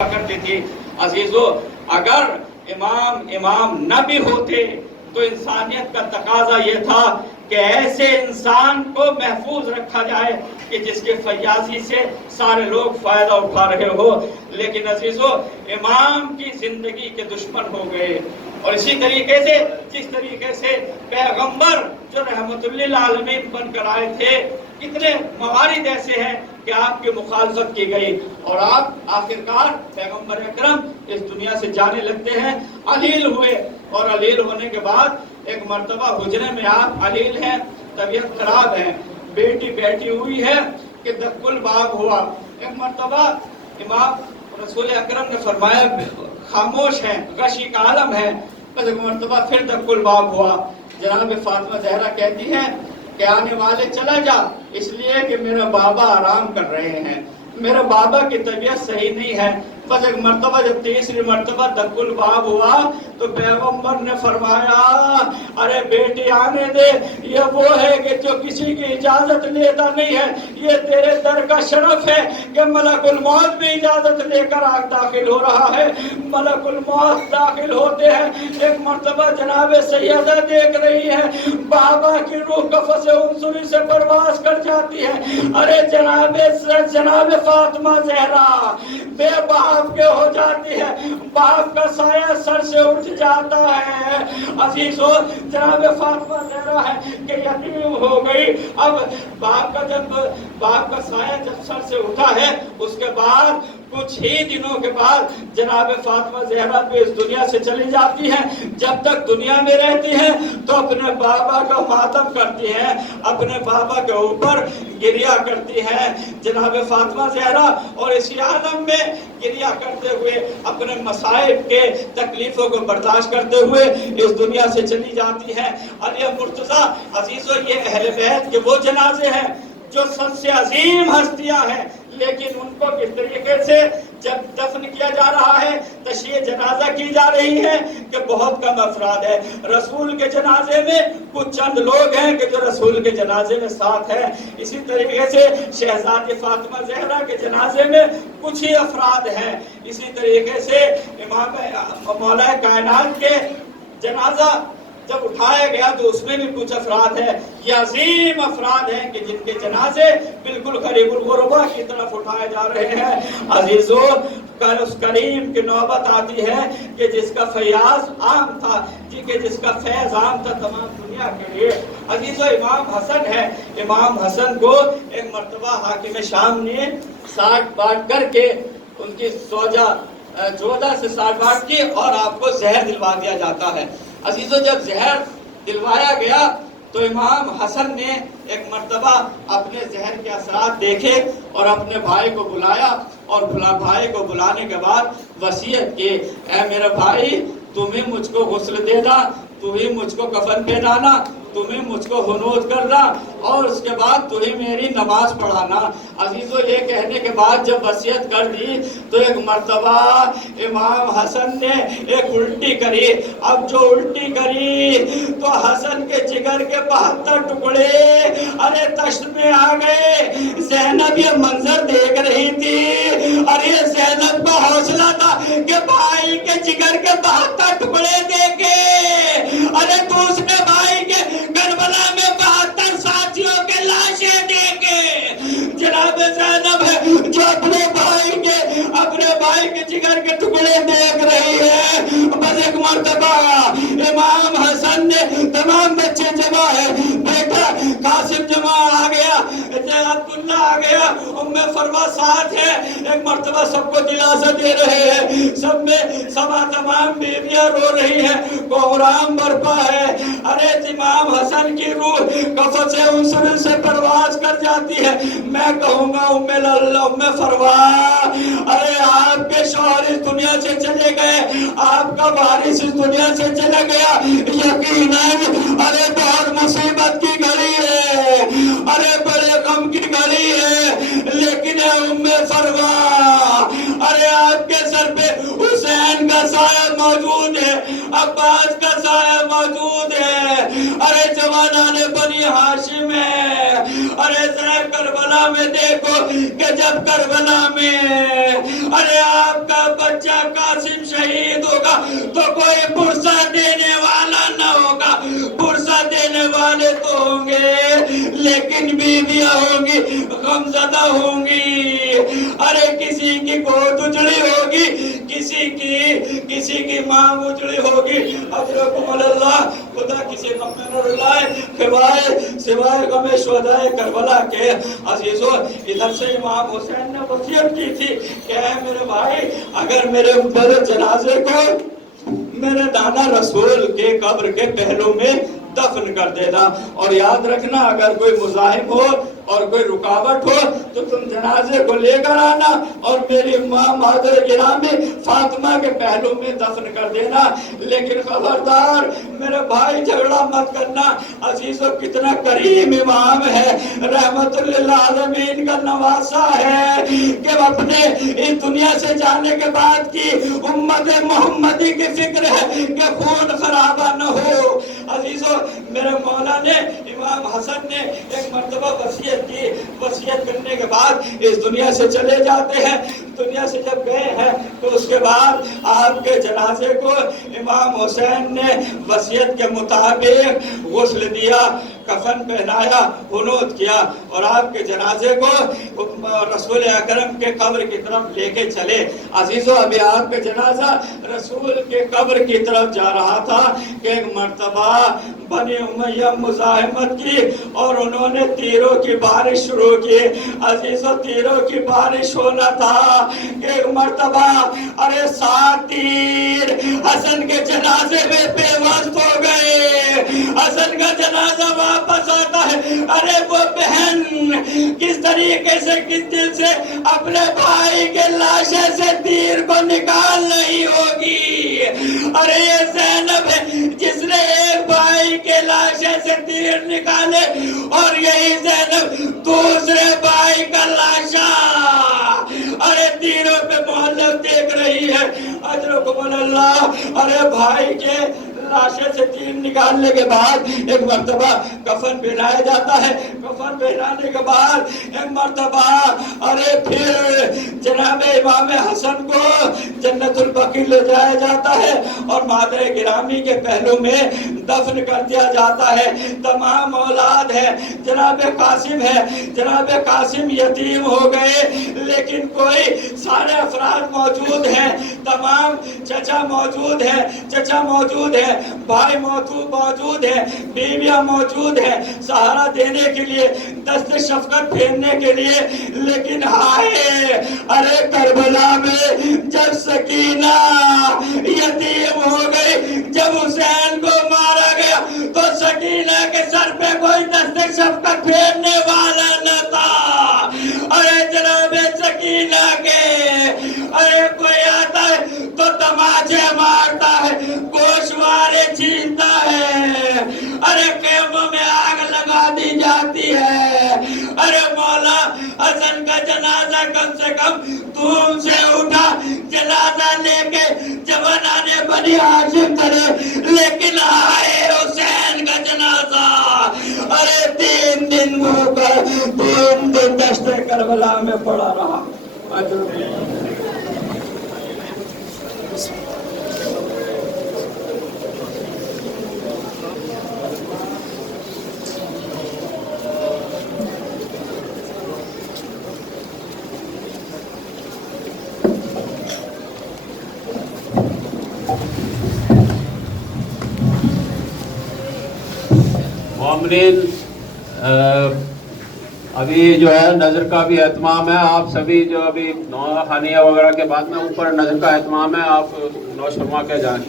کرتی تھی۔ عزیزو، اگر امام نہ بھی ہوتے تو انسانیت کا تقاضا یہ تھا کہ ایسے انسان کو محفوظ رکھا جائے کہ جس کے فیاضی سے سارے لوگ فائدہ اٹھا رہے ہو، لیکن عزیزو امام کی زندگی کے دشمن ہو گئے۔ اور اسی طریقے سے جس طریقے سے پیغمبر جو رحمت للعالمین بن کر آئے تھے، کتنے موارد ایسے ہیں کہ آپ کی مخالفت کی گئی اور آپ آخرکار پیغمبر اکرم اس دنیا سے جانے لگتے ہیں، علیل ہوئے، اور علیل ہونے کے بعد ایک مرتبہ حجرے میں آپ علیل ہیں، طبیعت خراب ہے، بیٹی بیٹھی ہوئی ہے کہ دق الباب ہوا۔ ایک مرتبہ امام رسول اکرم نے فرمایا خاموش ہے، غشی کا عالم ہے، بس ایک مرتبہ پھر دق الباب ہوا۔ جناب فاطمہ زہرا کہتی ہیں کہ آنے والے چلا جا، اس لیے کہ میرے بابا آرام کر رہے ہیں، میرے بابا کی طبیعت صحیح نہیں ہے۔ بس ایک مرتبہ جب تیسری مرتبہ دق الباب ہوا تو پیغمبر نے فرمایا ارے بیٹی آنے دے، یہ وہ ہے کہ جو کسی کی اجازت لیتا نہیں ہے، یہ تیرے در کا شرف ہے کہ ملک الموت بھی اجازت لے کر داخل ہو رہا ہے۔ ملک الموت داخل ہوتے ہیں، ایک مرتبہ جناب سیدہ دیکھ رہی ہے بابا کی روح قفس عنصری سے پرواز کر جاتی ہے۔ ارے جناب فاطمہ زہرا بے باپ کے ہو جاتی ہے، باپ کا سایہ سر سے اٹھ جاتا ہے۔ عزیزو، جناب فاطمہ زہرا ہے کہ یتیم ہو گئی۔ اب باپ کا سایہ جب سر سے اٹھا ہے، اس کے بعد کچھ ہی دنوں کے بعد جناب فاطمہ زہرا بھی اس دنیا سے چلی جاتی ہیں۔ جب تک دنیا میں رہتی ہیں تو اپنے بابا کا ماتم کرتی ہیں، اپنے بابا کے اوپر گریہ کرتی ہیں جناب فاطمہ زہرا، اور اسی عالم میں گریہ کرتے ہوئے اپنے مصائب کے تکلیفوں کو برداشت کرتے ہوئے اس دنیا سے چلی جاتی ہیں۔ علی مرتضیٰ عزیزو، یہ اہل بیت کے وہ جنازے ہیں جو سب سے عظیم ہستیاں ہیں، لیکن ان کو کس طریقے سے جب دفن کیا جا رہا ہے، تشییع جنازہ کی جا رہی ہے کہ بہت کم افراد ہے۔ رسول کے جنازے میں کچھ چند لوگ ہیں کہ جو رسول کے جنازے میں ساتھ ہیں، اسی طریقے سے شہزادی فاطمہ زہرا کے جنازے میں کچھ ہی افراد ہیں، اسی طریقے سے امام مولا کائنات کے جنازہ جب اٹھایا گیا تو اس میں بھی کچھ افراد ہیں۔ یہ عظیم افراد ہیں کہ جن کے جنازے بالکل قریب الغربا کی طرف اٹھائے جا رہے ہیں۔ عزیزو، اس کریم کی نوبت آتی ہے کہ جس کا فیاض عام تھا، جس کا فیض عام تھا تمام دنیا کے لیے۔ عزیزو، امام حسن ہے، امام حسن کو ایک مرتبہ حاکم شام نے 60 بانٹ کر کے ان کی زوجہ جودہ سے 60 بانٹ کی اور آپ کو زہر دلوا دیا جاتا ہے۔ عزیزو، جب زہر دلوایا گیا تو امام حسن نے ایک مرتبہ اپنے زہر کے اثرات دیکھے اور اپنے بھائی کو بلایا، اور بھائی کو بلانے کے بعد وصیت کی، اے میرے بھائی، تمہیں مجھ کو غسل دینا، تمہیں مجھ کو کفن پہنانا، تمہیں مجھ کو ہنوز کرنا، اور اس کے بعد تمہیں میری نماز پڑھانا۔ عزیزو، یہ کہنے کے بعد جب وصیت کر دی تو ایک مرتبہ امام حسن نے ایک الٹی کری۔ اب جو الٹی کری تو حسن کے جگر کے 72 ٹکڑے ارے تشت میں آ گئے۔ زینب یہ منظر دیکھ رہی تھی، اور یہ زینب کا حوصلہ تھا کہ بھائی کے جگر کے 72 ٹکڑے دیکھے، ارے دوسرے بھائی کے کربلا میں 72 ساتھیوں کے لاشیں دیکھے۔ جناب زینب ہے جو اپنے بھائی کے جگر کے ٹکڑے دیکھ رہی ہے۔ بس ایک مرتبہ امام حسن نے تمام بچے جمع ہے، بیٹا قاسم جمع آ گیا، عبداللہ آ گیا، ام فروا ساتھ ہے، ایک مرتبہ سب کو دلاسا دے رہے ہیں، سب تمام بیویاں رو رہی ہیں، کوہرام برپا ہے۔ ارے امام حسن کی روح قفس عنصری سے پرواز کر جاتی ہے۔ میں کہوں گا ام فروا، ارے آپ کے شوہر اس دنیا سے چلے گئے، آپ کا وارث اس دنیا سے چلا گیا، یقیناً ارے بہت مصیبت کی گھڑی ہے، ارے بڑے غم کی گھڑی ہے، لیکن ام فروا، ارے آپ کے کے سر پہ حسین کا سایہ موجود ہے، عباس کا سایہ موجود ہے۔ ارے جوانان بنی ہاشم ہے۔ ارے ذرا کربلا میں دیکھو کہ جب کربلا میں ارے آپ کا بچہ قاسم شہید ہوگا تو کوئی پرسہ دینے والا نہ ہوگا۔ پرسہ دینے والے تو ہوں گے لیکن بیویاں ہوں گی، غمزدہ ہوں گی۔ ارے کسی کی گود اجڑی ہوگی، کسی کی ماں اجڑی ہوگی۔ اجرکم اللہ، خدا کسی غم میں نہ رلائے سوائے غم شہدائے کربلا کے۔ عزیزو ادھر سے امام حسین نے وصیت کی تھی کہ اے میرے بھائی، اگر میرے جنازے کو میرے دانا رسول کے قبر کے پہلو میں دفن کر دینا، اور یاد رکھنا اگر کوئی مزاحم ہو اور کوئی رکاوٹ ہو تو تم جنازے کو لے کر آنا اور میری ماں مادر گرامی فاطمہ کے پہلو میں دفن کر دینا، لیکن خبردار میرے بھائی جھگڑا مت کرنا۔ عزیزو کتنا کریم امام ہے، رحمت للعالمین کا نواسا ہے کہ اپنے اس دنیا سے جانے کے بعد کی امت محمدی کی فکر ہے کہ خون خرابہ نہ ہو۔ عزیزو میرے مولا نے امام حسن نے ایک مرتبہ وصیت کی، وصیت کرنے کے بعد اس دنیا سے چلے جاتے ہیں۔ دنیا سے جب گئے ہیں تو اس کے بعد آپ کے جنازے کو امام حسین نے وصیت کے مطابق غسل دیا، کفن پہنایا، حنوط کیا اور آپ کے جنازے کو رسول اکرم کے قبر کی طرف لے کے چلے۔ عزیزو ابھی آپ کا جنازہ رسول کے قبر کی طرف جا رہا تھا کہ ایک مرتبہ بنی امیہ مزاحمت کی اور انہوں نے تیروں کی بارش شروع کی۔ عزیزو تیروں کی بارش ہونا تھا کہ ایک مرتبہ ارے 7 تیر حسن کے جنازے میں پیوست ہو گئے۔ حسن کا جنازہ واپس آتا ہے، ارے وہ بہن کس طریقے سے کس دل سے اپنے بھائی کے لاشے سے تیر کو نکال نہیں ہوگی۔ ارے یہ زینب ہے جس نے ایک بھائی کے لاشے سے تیر نکالے اور یہی زینب دوسرے بھائی کا لاشا ارے تیروں پہ معلق دیکھ رہی ہے۔ اجرکم اللہ، ارے بھائی کے لاشے سے تیر نکالنے کے بعد ایک مرتبہ کفن پہنایا جاتا ہے۔ کفن پہنانے کے بعد ایک مرتبہ ارے پھر جناب امام حسن کو جنت البقیع لے جایا جاتا ہے اور مادر گرامی کے پہلو میں دفن کر دیا جاتا ہے۔ تمام اولاد ہے، جناب قاسم ہے، جناب قاسم یتیم ہو گئے لیکن کوئی سارے افراد موجود ہیں، تمام چچا موجود ہے، چچا موجود ہے، بھائی موجود ہے، بیویاں موجود ہیں سہارا دینے کے لیے، دست شفقت پھیرنے کے لیے، لیکن ہائے ارے کربلا میں جب سکینہ یتیم ہو گئی، جب حسین کو مارا گیا تو سکینہ کے سر پہ کوئی دست شفقت پھیرنے والا نہ تھا۔ ارے جناب سکینہ کے ارے کوئی آتا ہے تو تماچے مارتا ہے، گوشوارے چھینتا ہے، ارے خیموں میں آگ لگا دی جاتی ہے۔ ارے مولا حسن کا جنازہ کم سے کم دھوم سے اٹھا، جنازہ لے کے جوانان بنی ہاشم چلے، لیکن آئے حسین کا جنازہ ارے 3 دن ہو کر 3 دن دشت کربلا میں پڑا رہا۔ مومنین، ابھی جو ہے نظر کا بھی اہتمام ہے۔ آپ سبھی جو ابھی نوخانیہ وغیرہ کے بعد میں اوپر نظر کا اہتمام ہے، آپ نوش فرما کے جائیں۔